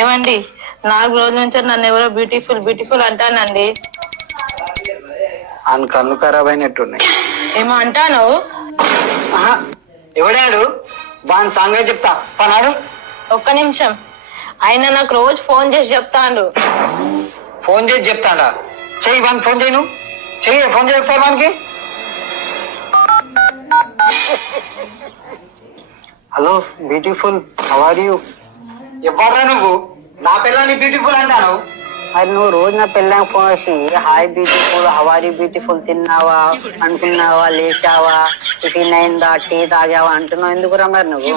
ఏమండి 4 రోజుల నుంచి నన్ను ఎవరో బ్యూటిఫుల్ బ్యూటిఫుల్ అంటానండి. ఆయన కన్ను ఖరాబ్ అయినట్టున్నాయి. ఏమో అంటాను. ఆహా, ఎవడాడు? వాని సంగతి చెప్తా పనాడు. ఒక్క నిమిషం. ఆయన నాకు రోజు ఫోన్ చేసి చెప్తాండు. ఫోన్ చేసి చెప్తాడా? చెయ్యి వానికి ఫోన్ చేయను. చెయ్యి ఫోన్ చేయ ఒకసారి వానికి. Hello beautiful, how are you? ఎవరా నువ్వు? నా పిల్లని బ్యూటిఫుల్ అంటాను. అది నువ్వు రోజు నా పిల్లకి ఫోన్ చేసి hi beautiful, how are you beautiful, తిన్నావా, అనుకున్నావా, లేచావా, టిఫిన్ అయిందా, టీ తాగావా అంటున్నావు. ఎందుకురా మరి నువ్వు?